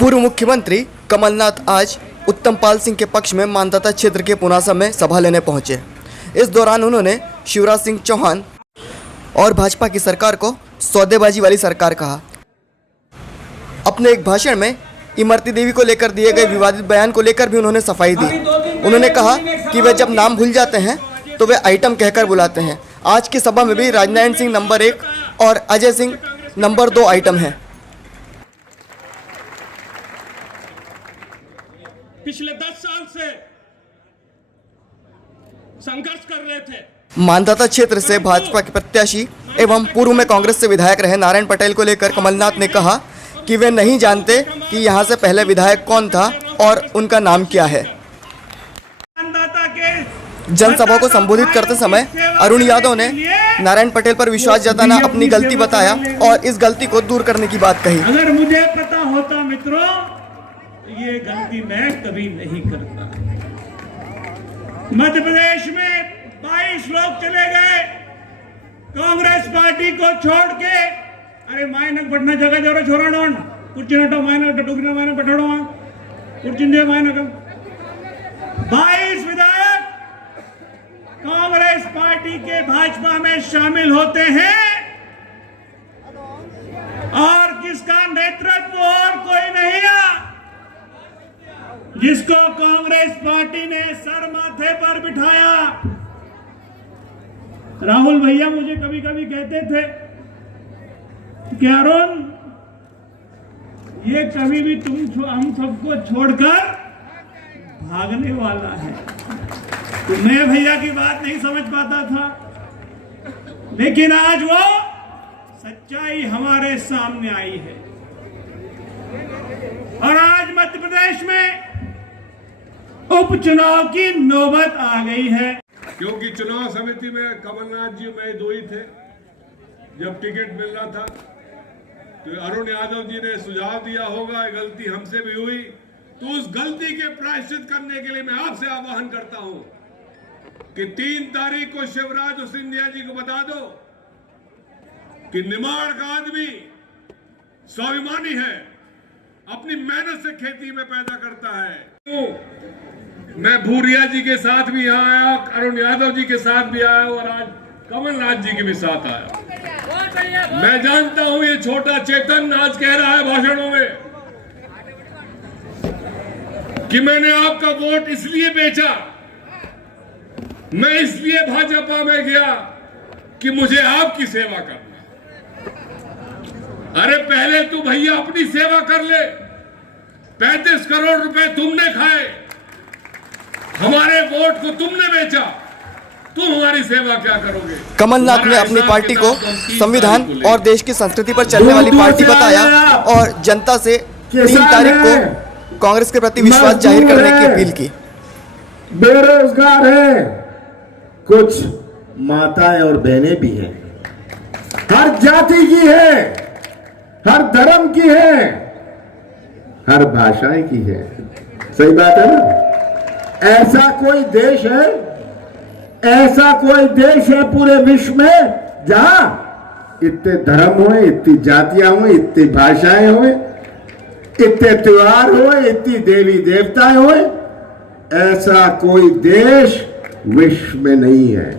पूर्व मुख्यमंत्री कमलनाथ आज उत्तमपाल सिंह के पक्ष में मानदाता क्षेत्र के पुनासा में सभा लेने पहुंचे। इस दौरान उन्होंने शिवराज सिंह चौहान और भाजपा की सरकार को सौदेबाजी वाली सरकार कहा। अपने एक भाषण में इमरती देवी को लेकर दिए गए विवादित बयान को लेकर भी उन्होंने सफाई दी। उन्होंने कहा कि वे जब नाम भूल जाते हैं तो वे आइटम कहकर बुलाते हैं। आज की सभा में भी राजनारायण सिंह नंबर 1 और अजय सिंह नंबर 2 आइटम हैं। पिछले 10 साल से संघर्ष कर रहे थे। मानदाता क्षेत्र से भाजपा के प्रत्याशी एवं पूर्व में कांग्रेस से विधायक रहे नारायण पटेल को लेकर कमलनाथ ने कहा कि वे नहीं जानते कि यहां से पहले विधायक कौन था और उनका नाम क्या है। जनसभा को संबोधित करते समय अरुण यादव ने नारायण पटेल पर विश्वास जताना अपनी गलती बताया और इस गलती को दूर करने की बात कही। अगर मुझे पता होता मित्रों, ये गलती मैं कभी नहीं करता। मध्य प्रदेश में 22 लोग चले गए कांग्रेस पार्टी को छोड़ के। अरे मायनक पटना जगह जरा छोरा नोन कुर्चिनटो मायनक टुकना मायनक पठड़ो कुर्चिंदे मायनक 22 विधायक कांग्रेस पार्टी के भाजपा में शामिल होते हैं और किसका नेतृत्व और कोई नहीं है, जिसको कांग्रेस पार्टी ने सर माथे पर बिठाया। राहुल भैया मुझे कभी कभी कहते थे कि अरुण, ये कभी भी हम सबको छोड़कर भागने वाला है। तो मैं भैया की बात नहीं समझ पाता था, लेकिन आज वो सच्चाई हमारे सामने आई है और आज मध्य प्रदेश में उपचुनाव की नौबत आ गई है। क्योंकि चुनाव समिति में कमलनाथ जी मैं दो ही थे। जब टिकट मिल रहा था तो अरुण यादव जी ने सुझाव दिया होगा, गलती हमसे भी हुई, तो उस गलती के प्रायश्चित करने के लिए मैं आपसे आह्वान करता हूं कि 3 तारीख को शिवराज सिंधिया जी को बता दो कि निमाड़ का आदमी स्वाभिमानी है, अपनी मेहनत से खेती में पैदा करता है। तो मैं भूरिया जी के साथ भी यहाँ आया, अरुण यादव जी के साथ भी आया और आज कमलनाथ जी के भी साथ आया। मैं जानता हूं ये छोटा चेतन आज कह रहा है भाषणों में कि मैंने आपका वोट इसलिए बेचा, मैं इसलिए भाजपा में गया कि मुझे आपकी सेवा करना। अरे पहले तू भैया अपनी सेवा कर ले। 35 करोड़ रुपए तुमने खाए, हमारे वोट को तुमने बेचा, तुम हमारी सेवा क्या करोगे। कमलनाथ ने अपनी पार्टी को संविधान और देश की संस्कृति पर चलने वाली पार्टी बताया और जनता से 3 तारीख को कांग्रेस के प्रति विश्वास जाहिर करने की अपील की। बेरोजगार है, कुछ माताएं और बहनें भी हैं, हर जाति की है, हर धर्म की है, हर भाषाएं की है। सही बात है ना। ऐसा कोई देश है, ऐसा कोई देश है पूरे विश्व में जहां इतने धर्म हुए, इतनी जातियां हुए, इतनी भाषाएं हुए, इतने त्योहार हुए, इतनी देवी देवताएं हुए। ऐसा कोई देश विश्व में नहीं है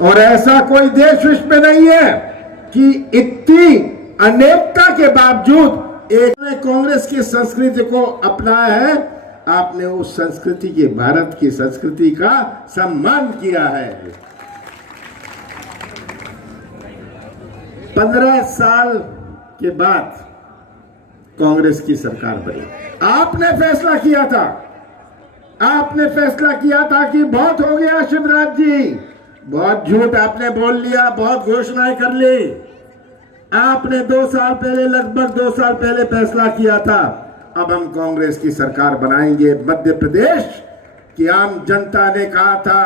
और ऐसा कोई देश विश्व में नहीं है कि इतनी अनेकता के बावजूद एक ने कांग्रेस की संस्कृति को अपनाया है। आपने उस संस्कृति के, भारत की संस्कृति का सम्मान किया है। 15 साल के बाद कांग्रेस की सरकार बनी। आपने फैसला किया था, आपने फैसला किया था कि बहुत हो गया शिवराज जी, बहुत झूठ आपने बोल लिया, बहुत घोषणाएं कर ली। आपने 2 साल पहले, लगभग 2 साल पहले फैसला किया था अब हम कांग्रेस की सरकार बनाएंगे। मध्य प्रदेश की आम जनता ने कहा था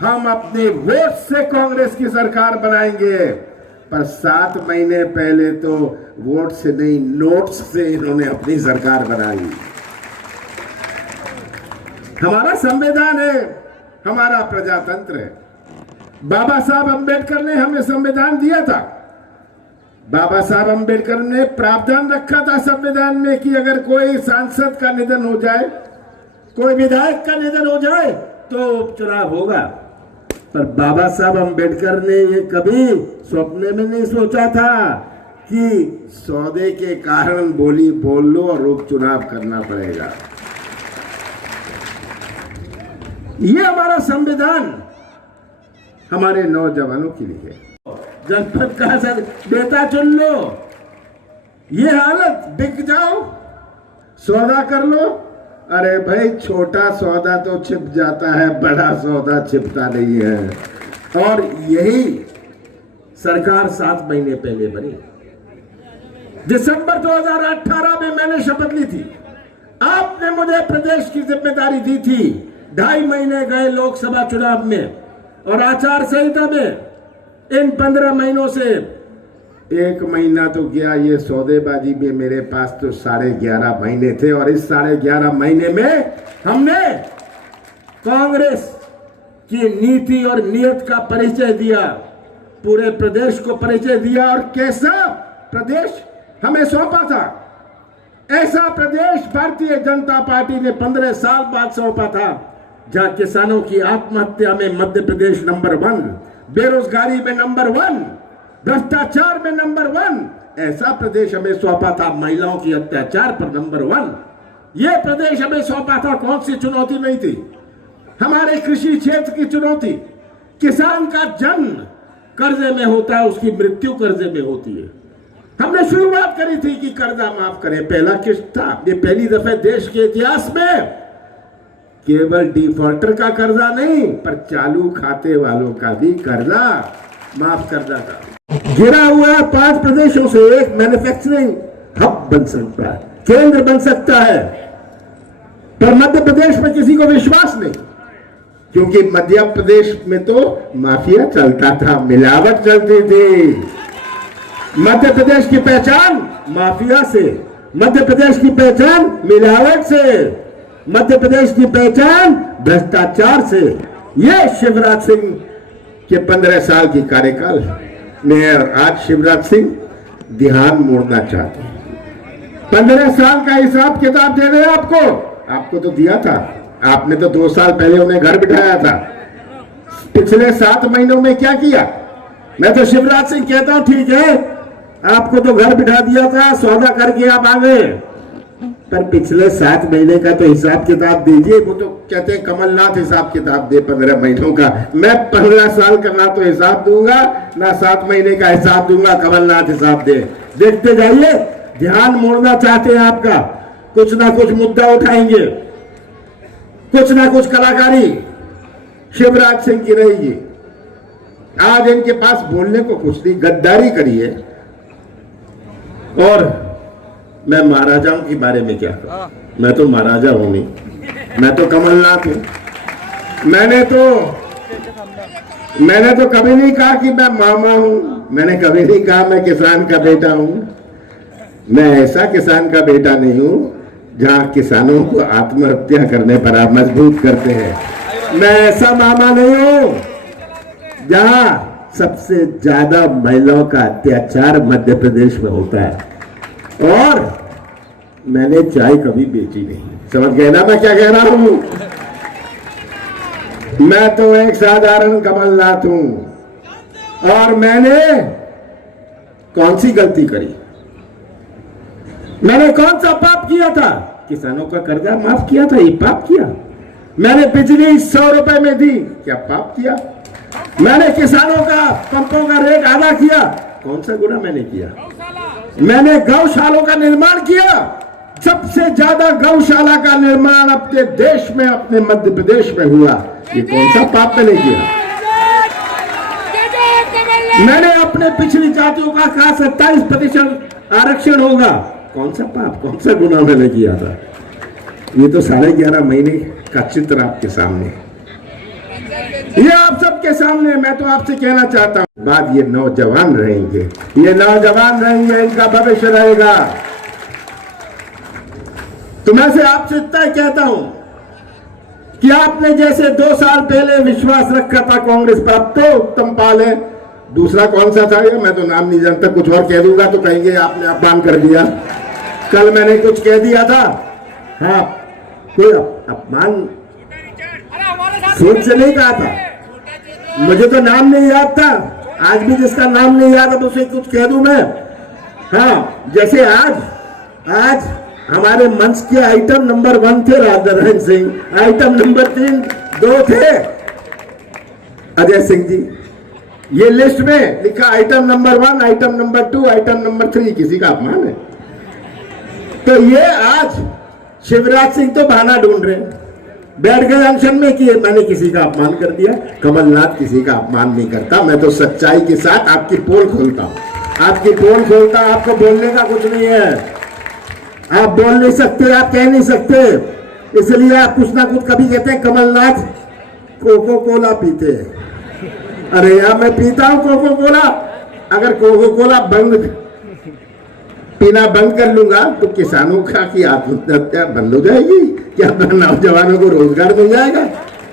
हम अपने वोट से कांग्रेस की सरकार बनाएंगे, पर 7 महीने पहले तो वोट से नहीं, नोट्स से इन्होंने अपनी सरकार बनाई। हमारा संविधान है, हमारा प्रजातंत्र है। बाबा साहब अंबेडकर ने हमें संविधान दिया था, बाबा साहब अंबेडकर ने प्रावधान रखा था संविधान में कि अगर कोई सांसद का निधन हो जाए, कोई विधायक का निधन हो जाए तो उपचुनाव होगा। पर बाबा साहब अंबेडकर ने ये कभी सपने में नहीं सोचा था कि सौदे के कारण बोली बोल लो और उपचुनाव करना पड़ेगा। ये हमारा संविधान हमारे नौजवानों के लिए है। जनपद का सर बेटा चुन लो, ये हालत बिक जाओ, सौदा कर लो। अरे भाई छोटा सौदा तो छिप जाता है, बड़ा सौदा छिपता नहीं है। और यही सरकार 7 महीने पहले बनी। दिसंबर 2018 में मैंने शपथ ली थी, आपने मुझे प्रदेश की जिम्मेदारी दी थी। 2.5 महीने गए लोकसभा चुनाव में और आचार संहिता में। इन 15 महीनों से 1 महीना तो गया ये सौदेबाजी में, मेरे पास तो 11.5 महीने थे। और इस 11.5 महीने में हमने कांग्रेस की नीति और नियत का परिचय दिया, पूरे प्रदेश को परिचय दिया। और कैसा प्रदेश हमें सौंपा था, ऐसा प्रदेश भारतीय जनता पार्टी ने 15 साल बाद सौंपा था, जहां किसानों की आत्महत्या में मध्य प्रदेश नंबर 1, बेरोजगारी में नंबर 1, भ्रष्टाचार में नंबर 1, ऐसा प्रदेश हमें सौंपा था। महिलाओं की अत्याचार पर नंबर 1 यह प्रदेश हमें सौंपा था। कौन सी चुनौती नहीं थी? हमारे कृषि क्षेत्र की चुनौती। किसान का जन्म कर्जे में होता है, उसकी मृत्यु कर्जे में होती है। हमने शुरुआत करी थी कि कर्जा माफ करें, पहला किस्त था। ये पहली दफे देश के इतिहास में केवल डिफॉल्टर का कर्जा नहीं, पर चालू खाते वालों का भी कर्जा माफ कर था। गिरा हुआ 5 प्रदेशों से एक मैन्युफैक्चरिंग हब बन सकता है, केंद्र बन सकता है। पर मध्य प्रदेश में किसी को विश्वास नहीं, क्योंकि मध्य प्रदेश में तो माफिया चलता था, मिलावट चलती थी। मध्य प्रदेश की पहचान माफिया से, मध्य प्रदेश की पहचान मिलावट से, मध्य प्रदेश की पहचान भ्रष्टाचार से। यह शिवराज सिंह के 15 साल की कार्यकाल में, और आज शिवराज सिंह ध्यान मोड़ना चाहते हैं। 15 साल का हिसाब किताब दे रहे हैं आपको तो दिया था। आपने तो 2 साल पहले उन्हें घर बिठाया था। पिछले 7 महीनों में क्या किया? मैं तो शिवराज सिंह कहता हूं, ठीक है आपको तो घर बिठा दिया था, सौदा करके आप आ गए, पर पिछले 7 महीने का तो हिसाब किताब दीजिए। वो तो कहते हैं कमलनाथ हिसाब किताब दे 15 महीनों का। मैं 15 साल का ना तो हिसाब दूंगा, ना 7 महीने का हिसाब दूंगा, कमलनाथ हिसाब दे। देखते जाइए, ध्यान मोड़ना चाहते हैं आपका, कुछ ना कुछ मुद्दा उठाएंगे, कुछ ना कुछ कलाकारी शिवराज सिंह की रहेगी। आज इनके पास बोलने को कुछ नहीं, गद्दारी करिए। और मैं महाराजाओं के बारे में क्या कहूं? मैं तो महाराजा हूं नहीं, मैं तो कमलनाथ हूं। मैंने तो कभी नहीं कहा कि मैं मामा हूं, मैंने कभी नहीं कहा मैं किसान का बेटा हूं। मैं ऐसा किसान का बेटा नहीं हूं जहां किसानों को आत्महत्या करने पर आप मजबूर करते हैं। मैं ऐसा मामा नहीं हूं जहां सबसे ज्यादा महिलाओं का अत्याचार मध्य प्रदेश में होता है। और मैंने चाय कभी बेची नहीं। समझ गए ना मैं क्या कह रहा हूं? मैं तो एक साधारण कमलनाथ हूं। और मैंने कौन सी गलती करी? मैंने कौन सा पाप किया था? किसानों का कर्जा माफ किया था, ये पाप किया। मैंने बिजली 100 रुपए में दी, क्या पाप किया? मैंने किसानों का पंपों का रेट आधा किया, कौन सा गुनाह मैंने किया? मैंने गौशालों का निर्माण किया, सबसे ज्यादा गौशाला का निर्माण अपने देश में, अपने मध्य प्रदेश में हुआ, ये कौन सा पाप मैंने किया? मैंने अपने पिछड़ी जातियों का कहा 27% आरक्षण होगा, कौन सा पाप, कौन सा गुनाह मैंने किया था? ये तो 11.5 महीने का चित्र आपके सामने, ये आप सबके सामने। मैं तो आपसे कहना चाहता हूं, बाद ये नौजवान रहेंगे, ये नौजवान रहेंगे, इनका भविष्य रहेगा। तो मैं से आपसे इतना ही कहता हूं कि आपने जैसे 2 साल पहले विश्वास रखा था कांग्रेस पर, अब तो उत्तम पाल है, दूसरा कौन सा था ये, मैं तो नाम नहीं जानता, कुछ और कह दूंगा तो कहेंगे आपने अपमान कर दिया। कल मैंने कुछ कह दिया था, हाँ कोई अपमान सोच से नहीं कहा था, मुझे तो नाम नहीं याद था। आज भी जिसका नाम नहीं याद अब उसे कुछ कह दूं मैं। हाँ, जैसे आज हमारे मंच के आइटम नंबर 1 थे राधारमण सिंह, आइटम नंबर 3 2 थे अजय सिंह जी। ये लिस्ट में लिखा item number 1, item number 2, item number 3, किसी का अपमान है? तो ये आज शिवराज सिंह तो बहाना ढूंढ रहे हैं, बैठ गए अनशन में कि मैंने किसी का अपमान कर दिया। कमलनाथ किसी का अपमान नहीं करता, मैं तो सच्चाई के साथ आपकी पोल खोलता हूं, आपकी पोल खोलता, आपको बोलने का कुछ नहीं है, आप बोल नहीं सकते, आप कह नहीं सकते, इसलिए आप कुछ ना कुछ कभी कहते हैं कमलनाथ कोको कोला पीते हैं। अरे यार मैं पीता हूं कोको कोला, अगर कोको कोला पीना बंद कर लूंगा तो किसानों का की आत्महत्या बंद हो जाएगी, क्या नौजवानों को रोजगार मिल जाएगा?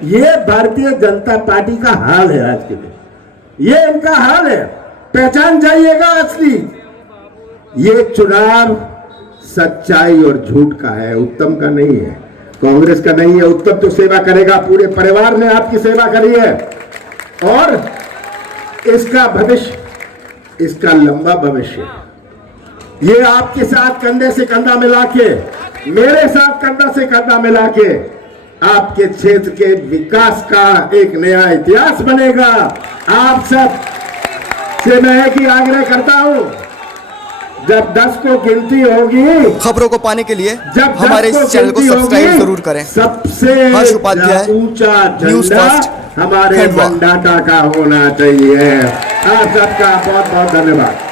ये भारतीय जनता पार्टी का हाल है आज के दिन, ये इनका हाल है, पहचान जाइएगा असली। ये चुनाव सच्चाई और झूठ का है, उत्तम का नहीं है, कांग्रेस का नहीं है। उत्तम तो सेवा करेगा, पूरे परिवार ने आपकी सेवा करी है और इसका भविष्य, इसका लंबा भविष्य, ये आपके साथ कंधे से कंधा मिला के, मेरे साथ कंधा से कंधा मिला के आपके क्षेत्र के विकास का एक नया इतिहास बनेगा। आप सब से मैं एक ही आग्रह करता हूं, जब 10 को गिनती होगी, खबरों को पाने के लिए जब हमारे इस चैनल को सब्सक्राइब जरूर करें। सबसे हर्ष उपाध्याय, ऊंचा न्यूज़ झंडा फर्स्ट, हमारे खंडवा। मंडाटा का होना चाहिए। आप सबका बहुत बहुत धन्यवाद।